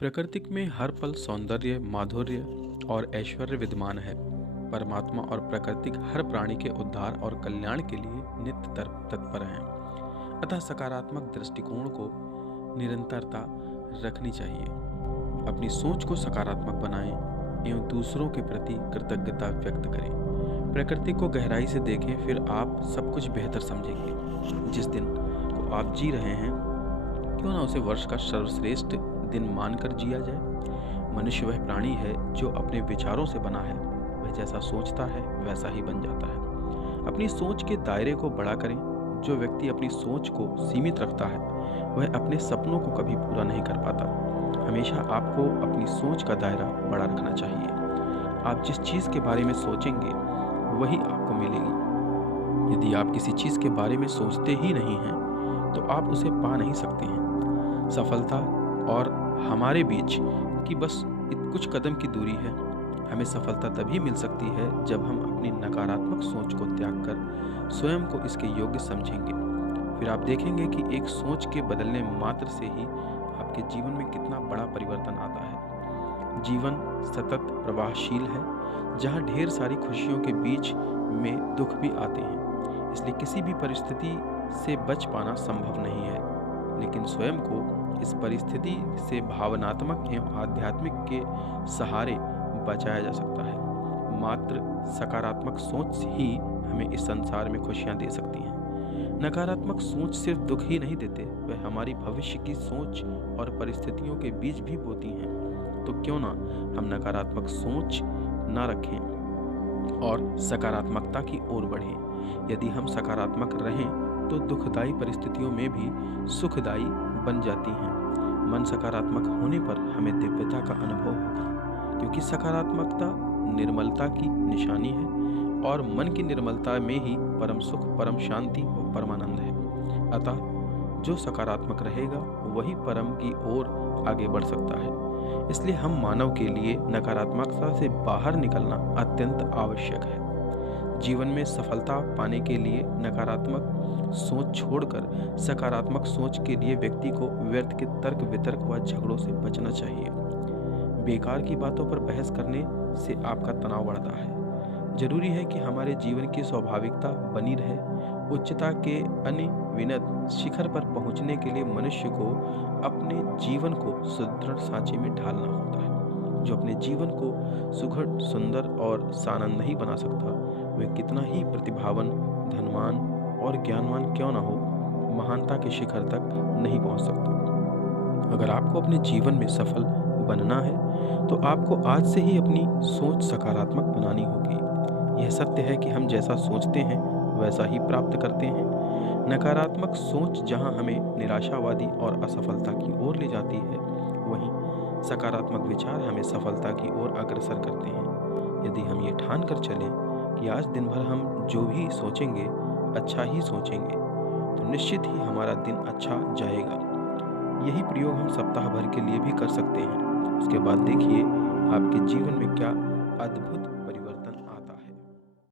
प्रकृति में हर पल सौंदर्य, माधुर्य और ऐश्वर्य विद्यमान है। परमात्मा और प्रकृति हर प्राणी के उद्धार और कल्याण के लिए नित्य तत्पर हैं। अतः सकारात्मक दृष्टिकोण को निरंतरता रखनी चाहिए। अपनी सोच को सकारात्मक बनाएं एवं दूसरों के प्रति कृतज्ञता व्यक्त करें। प्रकृति को गहराई से देखें, फिर आप सब कुछ बेहतर समझेंगे। जिस दिन को आप जी रहे हैं, क्यों ना उसे वर्ष का सर्वश्रेष्ठ दिन मानकर जिया जाए। मनुष्य वह प्राणी है जो अपने विचारों से बना है। वह जैसा सोचता है वैसा ही बन जाता है। अपनी सोच के दायरे को बड़ा करें। जो व्यक्ति अपनी सोच को सीमित रखता है वह अपने सपनों को कभी पूरा नहीं कर पाता। हमेशा आपको अपनी सोच का दायरा बड़ा रखना चाहिए। आप जिस चीज़ के बारे में सोचेंगे वही आपको मिलेगी। यदि आप किसी चीज़ के बारे में सोचते ही नहीं हैं तो आप उसे पा नहीं सकते हैं। सफलता और हमारे बीच की बस कुछ कदम की दूरी है। हमें सफलता तभी मिल सकती है जब हम अपनी नकारात्मक सोच को त्याग कर स्वयं को इसके योग्य समझेंगे। फिर आप देखेंगे कि एक सोच के बदलने मात्र से ही आपके जीवन में कितना बड़ा परिवर्तन आता है। जीवन सतत प्रवाहशील है, जहाँ ढेर सारी खुशियों के बीच में दुख भी आते हैं। इसलिए किसी भी परिस्थिति से बच पाना संभव नहीं है, लेकिन स्वयं को इस परिस्थिति से भावनात्मक एवं आध्यात्मिक के सहारे बचाया जा सकता है। मात्र सकारात्मक सोच ही हमें इस संसार में खुशियां दे सकती हैं। नकारात्मक सोच सिर्फ दुख ही नहीं देते, वह हमारी भविष्य की सोच और परिस्थितियों के बीच भी बोती हैं। तो क्यों ना हम नकारात्मक सोच ना रखें और सकारात्मकता की ओर बढ़ें। यदि हम सकारात्मक रहें तो दुखदायी परिस्थितियों में भी सुखदायी बन जाती हैं। मन सकारात्मक होने पर हमें दिव्यता का अनुभव होगा, क्योंकि सकारात्मकता निर्मलता की निशानी है और मन की निर्मलता में ही परम सुख, परम शांति और परमानंद है। अतः जो सकारात्मक रहेगा वही परम की ओर आगे बढ़ सकता है। इसलिए हम मानव के लिए नकारात्मकता से बाहर निकलना अत्यंत आवश्यक है। जीवन में सफलता पाने के लिए नकारात्मक सोच छोड़कर सकारात्मक सोच के लिए व्यक्ति को व्यर्थ के तर्क वितर्क व झगड़ों से बचना चाहिए। बेकार की बातों पर बहस करने से आपका तनाव बढ़ता है। जरूरी है कि हमारे जीवन की स्वाभाविकता बनी रहे। उच्चता के अनिविनत शिखर पर पहुंचने के लिए मनुष्य को अपने जीवन को सुदृढ़ सांचे में ढालना होता है। जो अपने जीवन को सुघड़, सुंदर और सानंद नहीं बना सकता, वह कितना ही प्रतिभावान, धनवान और ज्ञानवान क्यों ना हो, महानता के शिखर तक नहीं पहुंच सकता। अगर आपको अपने जीवन में सफल बनना है तो आपको आज से ही अपनी सोच सकारात्मक बनानी होगी। यह सत्य है कि हम जैसा सोचते हैं वैसा ही प्राप्त करते हैं। नकारात्मक सोच जहां हमें निराशावादी और असफलता की ओर ले जाती है, वहीं सकारात्मक विचार हमें सफलता की ओर अग्रसर करते हैं। यदि हम ये ठान कर चलें कि आज दिन भर हम जो भी सोचेंगे अच्छा ही सोचेंगे, तो निश्चित ही हमारा दिन अच्छा जाएगा। यही प्रयोग हम सप्ताह भर के लिए भी कर सकते हैं। उसके बाद देखिए आपके जीवन में क्या अद्भुत